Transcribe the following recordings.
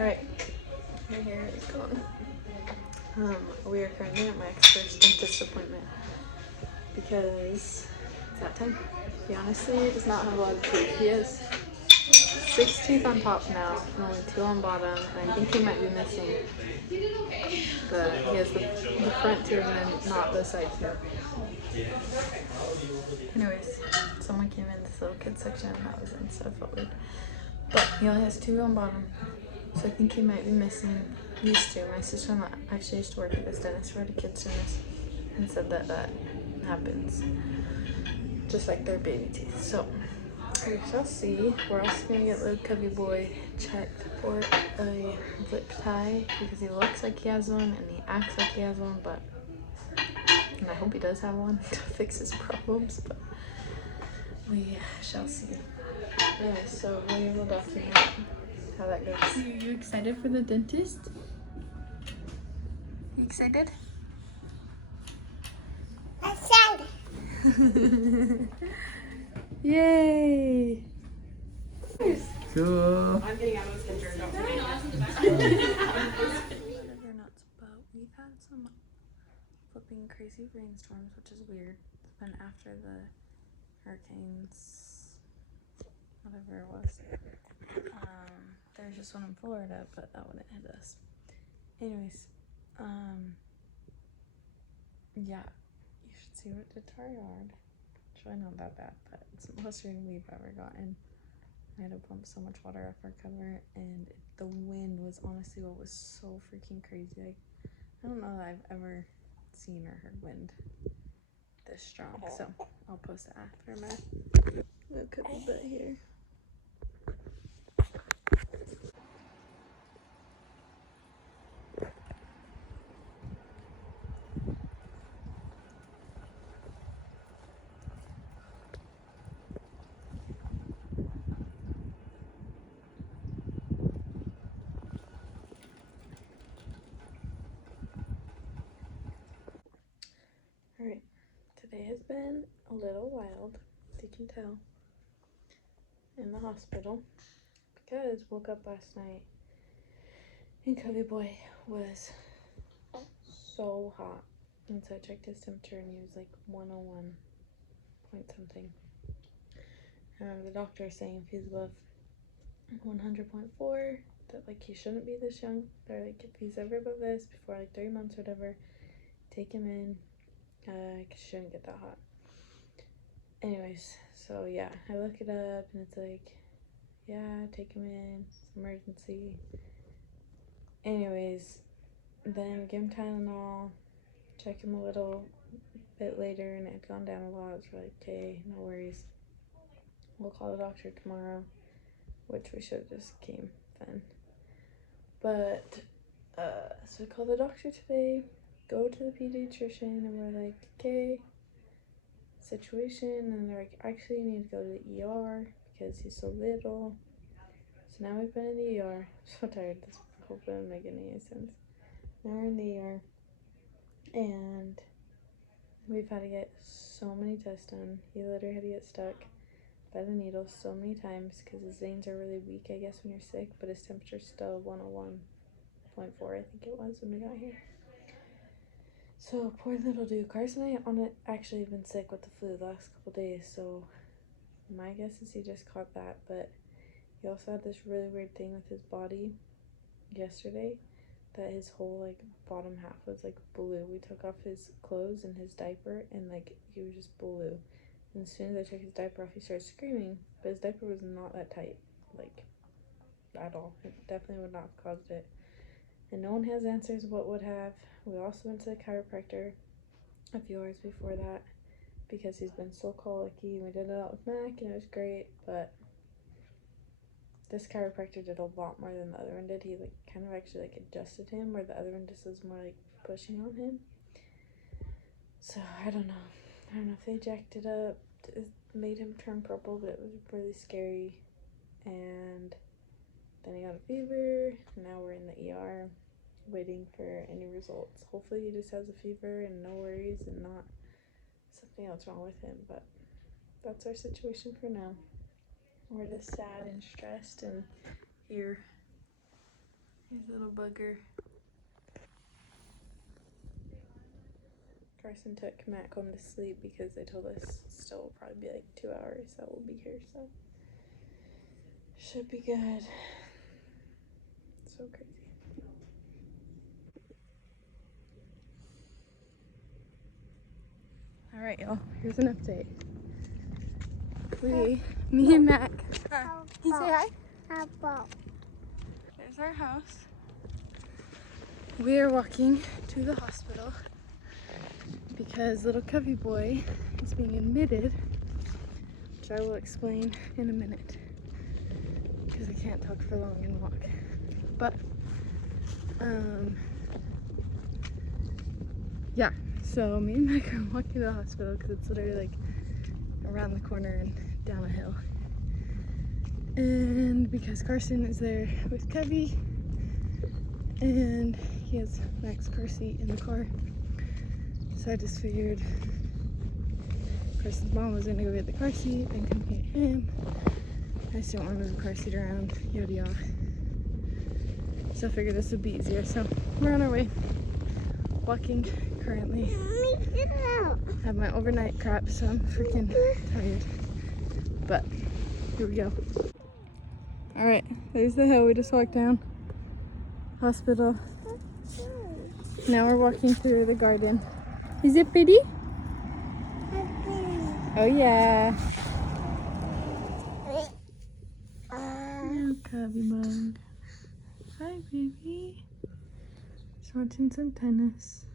Alright, my hair is gone. We are currently at Mike's first dentist appointment because it's that time. He honestly does not have a lot of teeth. He has 6 teeth on top now and only 2 on bottom, and I think he might be missing he has the front 2 and then not the side 2. Anyways, someone came in this little kid section and that was in, so I felt weird. But he only has 2 on bottom, so I think he might be missing these 2. My sister-in-law actually used to work at this dentist for the kids' dentist and said that that happens, just like their baby teeth. So we shall see. We're also gonna get little Covey boy checked for a lip tie because he looks like he has one and he acts like he has one, and I hope he does have one to fix his problems, but we shall see. Anyway, so we will document how that goes. Are you excited for the dentist? You excited? Yay! Cool. I'm getting out of this picture. Don't worry. They're nuts, but we've had some flipping crazy rainstorms, which is weird. It's been after the hurricanes, whatever it was. There's just one in Florida, but that wouldn't hit us. Anyways, yeah, you should see what did to our yard. It's really not that bad, but it's the most rain we've ever gotten. I had to pump so much water off our cover, and the wind was honestly what was so freaking crazy. Like, I don't know that I've ever seen or heard wind this strong. So I'll post the aftermath. Look at the butt here. Alright, today has been a little wild, as you can tell, in the hospital, because woke up last night and Covey boy was so hot, and so I checked his temperature and he was like 101 point something. The doctor is saying if he's above 100.4 that like he shouldn't be this young. They're like, if he's ever above this before like 3 months or whatever, take him in, cause he shouldn't get that hot. Anyways, so yeah, I look it up and it's like, yeah, take him in, it's an emergency. Anyways, then give him Tylenol, check him a little bit later, and it had gone down a lot. So we're like, okay, no worries, we'll call the doctor tomorrow, which we should have just came then. But so we call the doctor today, go to the pediatrician, and we're like, okay, situation, and they're like, actually you need to go to the ER because he's so little. So now we've been in the ER. I'm so tired. This hopefully I'm making any sense. Now we're in the ER, and we've had to get so many tests done. He literally had to get stuck by the needle so many times because his veins are really weak, I guess, when you're sick, but his temperature's still 101.4, I think it was when we got here. So poor little dude. Carson and I on it actually have been sick with the flu the last couple days, so my guess is he just caught that. But he also had this really weird thing with his body yesterday, that his whole like bottom half was like blue. We took off his clothes and his diaper, and like he was just blue. And as soon as I took his diaper off, he started screaming, but his diaper was not that tight, like at all. It definitely would not have caused it. And no one has answers what would have. We also went to the chiropractor a few hours before that because he's been so colicky. We did it out with Mac and it was great, but this chiropractor did a lot more than the other one did. He like kind of actually like adjusted him, where the other one just was more like pushing on him. So I don't know if they jacked it up, it made him turn purple, but it was really scary. And then he got a fever. Now we're in the ER waiting for any results. Hopefully he just has a fever and no worries and not something else wrong with him, but that's our situation for now. We're just sad and stressed and here He's a little bugger. Carson took Matt home to sleep because they told us still will probably be like 2 hours that we'll be here, so should be good. So crazy. All right, y'all. Here's an update. Me and Mac. Can you say hi? There's our house. We are walking to the hospital because little Covey boy is being admitted, which I will explain in a minute because I can't talk for long and walk. But, yeah, so me and Mac are walking to the hospital because it's literally like around the corner and down a hill. And because Carson is there with Covey and he has Mac's car seat in the car, so I just figured Carson's mom was gonna go get the car seat and come get him. I just didn't want to move the car seat around, yada yada. So I figured this would be easier. So we're on our way, walking currently. I have my overnight crap, so I'm freaking tired. But here we go. All right, there's the hill we just walked down. Hospital. Now we're walking through the garden. Is it pretty? Oh yeah. Oh, Cubby bug. Hi, baby. Just watching some tennis.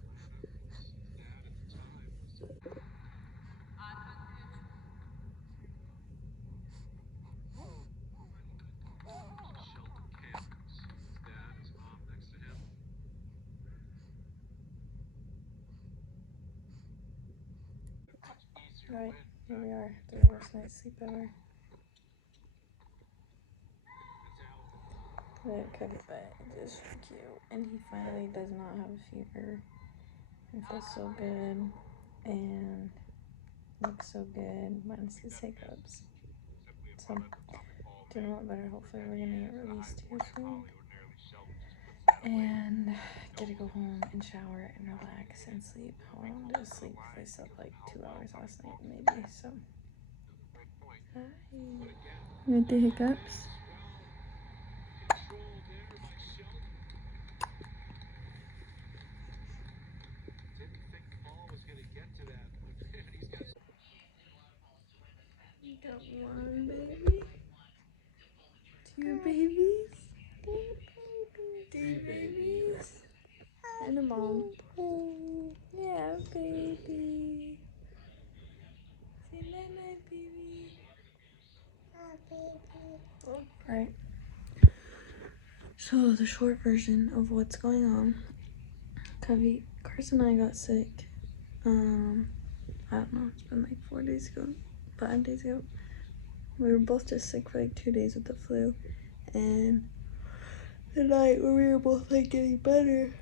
Right, here we are. The worst night's sleep ever. But Cubby bug is so cute. And he finally does not have a fever. It feels so good. And looks so good. Minus his hiccups. So, doing a lot better. Hopefully we're gonna get released here soon. And get to go home and shower and relax and sleep. I want to sleep because I slept like 2 hours last night maybe, so. Hi. You want the hiccups? You got one baby? 2 babies? 3 babies? And a mom. Yeah, baby. Say night-night, baby. Right. So the short version of what's going on. Carson and I got sick. I don't know, it's been like 4 days ago, 5 days ago. We were both just sick for like 2 days with the flu. And the night when we were both like getting better,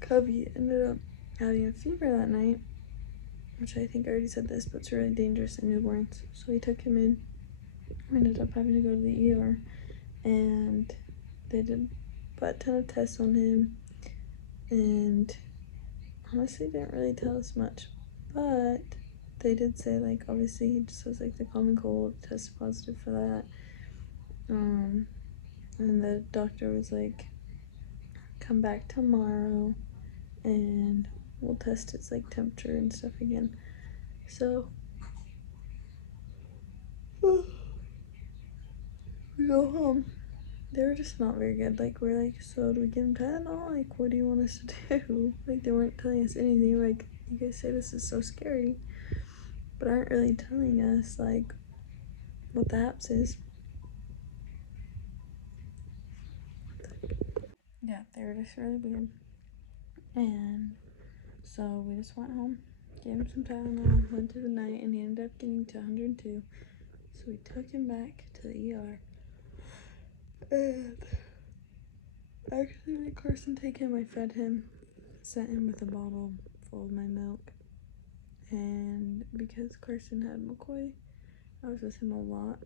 Covey ended up having a fever that night, which I think I already said this, but it's really dangerous in newborns. So we took him in. We ended up having to go to the ER, and they did a ton of tests on him, and honestly didn't really tell us much, but they did say like obviously he just has like the common cold, tested positive for that. And the doctor was like, come back tomorrow and we'll test his like temperature and stuff again. So we go home. They were just not very good. Like we're like, so do we give him Tylenol? Like what do you want us to do? Like they weren't telling us anything. Like you guys say this is so scary, but aren't really telling us like what the haps is. Yeah, they were just really weird. And so we just went home, gave him some Tylenol, went through the night, and he ended up getting to 102. So we took him back to the ER. And actually, when Carson take him, I fed him, sent him with a bottle full of my milk. And because Carson had McCoy, I was with him a lot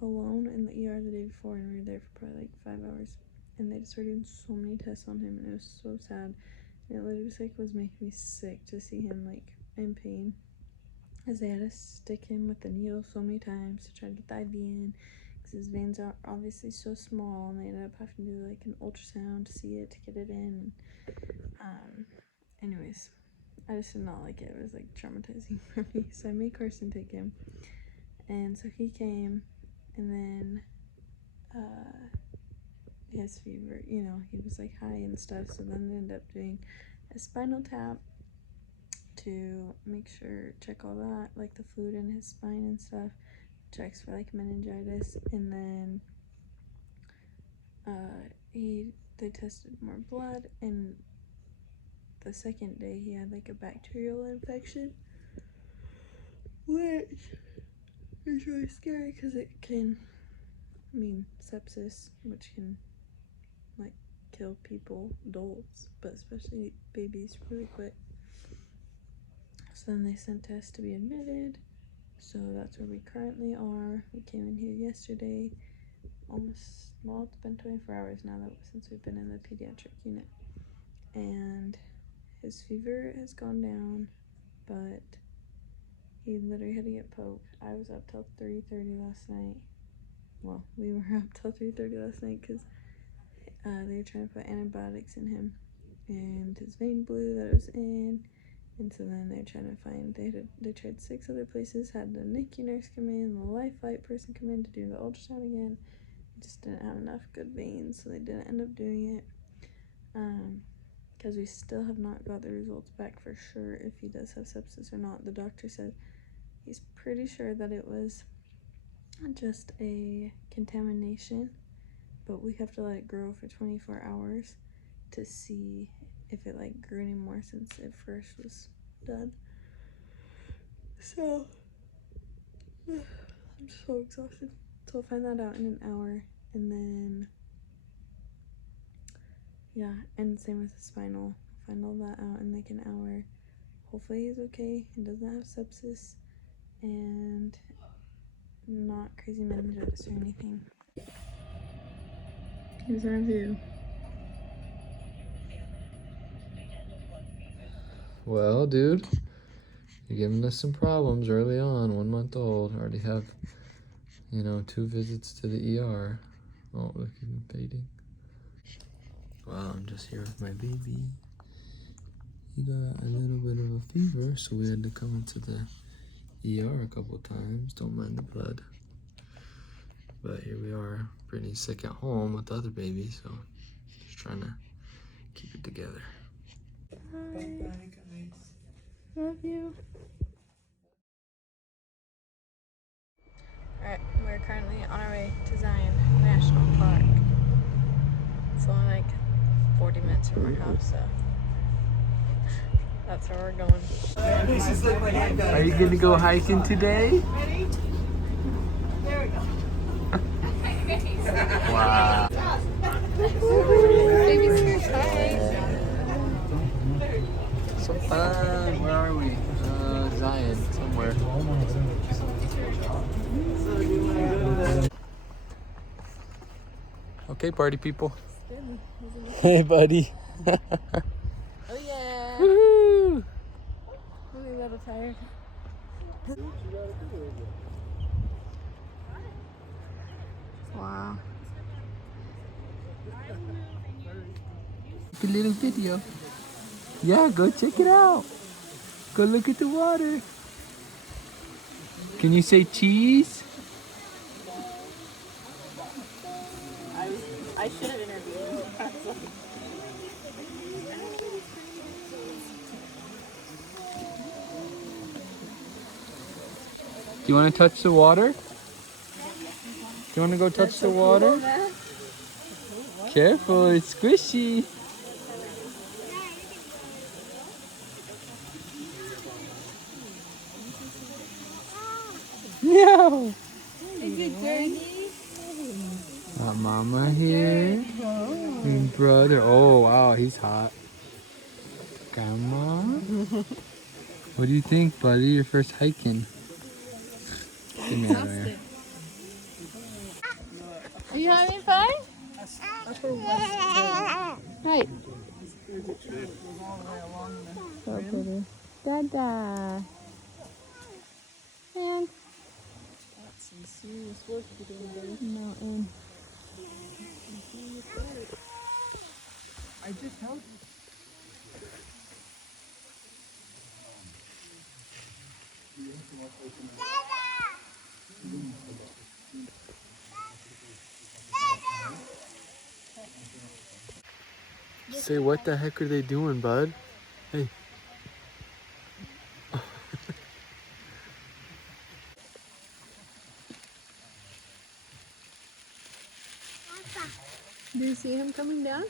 alone in the ER the day before, and we were there for probably like 5 hours. and they just were doing so many tests on him, and it was so sad. And it literally just, like, was making me sick to see him, like, in pain, as they had to stick him with the needle so many times to try to get the IV in, because his veins are obviously so small, and they ended up having to do, like, an ultrasound to see it, to get it in. Anyways, I just did not like it. It was, like, traumatizing for me, so I made Carson take him, and so he came, and then his fever, you know, he was, like, high and stuff, so then they ended up doing a spinal tap to make sure, check all that, like the fluid in his spine and stuff, checks for, like, meningitis, and then they tested more blood, and the second day he had, like, a bacterial infection, which is really scary because it can mean sepsis, which can, like, kill people, adults, but especially babies, really quick. So then they sent us to be admitted, so that's where we currently are. We came in here yesterday, almost, well, it's been 24 hours now since we've been in the pediatric unit, and his fever has gone down, but he literally had to get poked. I was up till 3:30 last night. Well, we were up till 3:30 last night because they were trying to put antibiotics in him, and his vein blew that it was in, and so then they're trying to find, they tried 6 other places, had the NICU nurse come in, the life flight person come in to do the ultrasound again. Just didn't have enough good veins, so they didn't end up doing it, because we still have not got the results back for sure if he does have sepsis or not. The doctor said he's pretty sure that it was just a contamination, but we have to let it grow for 24 hours to see if it, like, grew anymore since it first was done. So I'm so exhausted. So I'll find that out in an hour, and then yeah, and same with the spinal. I'll find all that out in, like, an hour. Hopefully he's okay and doesn't have sepsis and not crazy meningitis or anything. Here's our view. Well, dude, you're giving us some problems early on. 1 month old. Already have, 2 visits to the ER. Oh, look at him fading. Well, I'm just here with my baby. He got a little bit of a fever, so we had to come into the ER a couple times. Don't mind the blood. But here we are, Brittany's sick at home with the other baby, so just trying to keep it together. Hi. Bye, guys. Love you. Alright, we're currently on our way to Zion National Park. It's only like 40 minutes from our house, so that's where we're going. Are you gonna go hiking today? Ready? There we go. Wow. Baby's here. So fun. Where are we? Zion, somewhere. Okay, party people. Hey, buddy. Oh yeah. Woohoo! I'm a little tired. Wow. A little video. Yeah, go check it out. Go look at the water. Can you say cheese? I should have interviewed him. Do you want to touch the water? Do you want to go touch the water? Careful, it's squishy. No. Is it dirty? Got mama here. And brother. Oh, wow, he's hot. Come on. What do you think, buddy? Your first hiking. Come here. Are you having fun? Upper West Right. So pretty. Dada. And That's some serious work you're doing, baby. mountain. I just held you. Say, what the heck are they doing, bud? Hey. Do you see him coming down?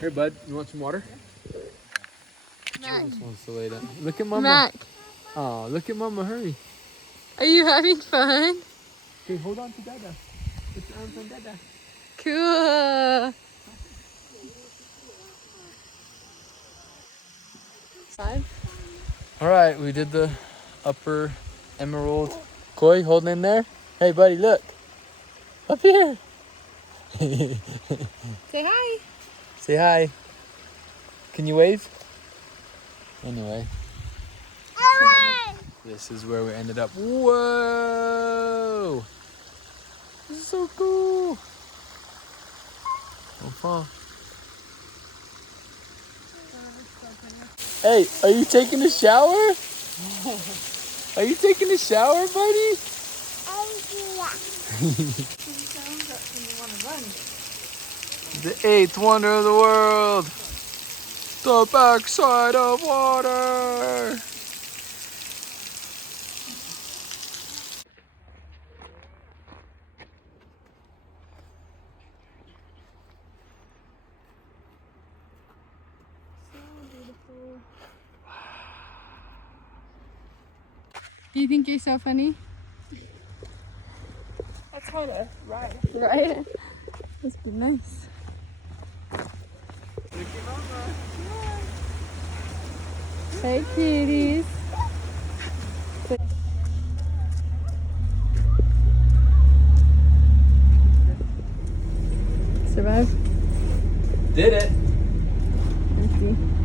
Here, bud. You want some water? Mac. Just wants to lay down. Look at Mama. Mac, Oh, look at Mama. Hurry. are you having fun? Okay, hold on to Dada. Put your arms on Dada. Cool. 5. All right, we did the upper emerald. Corey, holding in there. Hey, buddy, look. Up here. Say hi. Say hi. Can you wave? Anyway. This is where we ended up. Whoa! This is so cool. Don't fall. Hey, are you taking a shower? Are you taking a shower, buddy? The 8th wonder of the world. The backside of water. Do you think you're so funny? That's kind of right. Right? Must be nice. Hey, kitties. Survive? Did it. Let's see.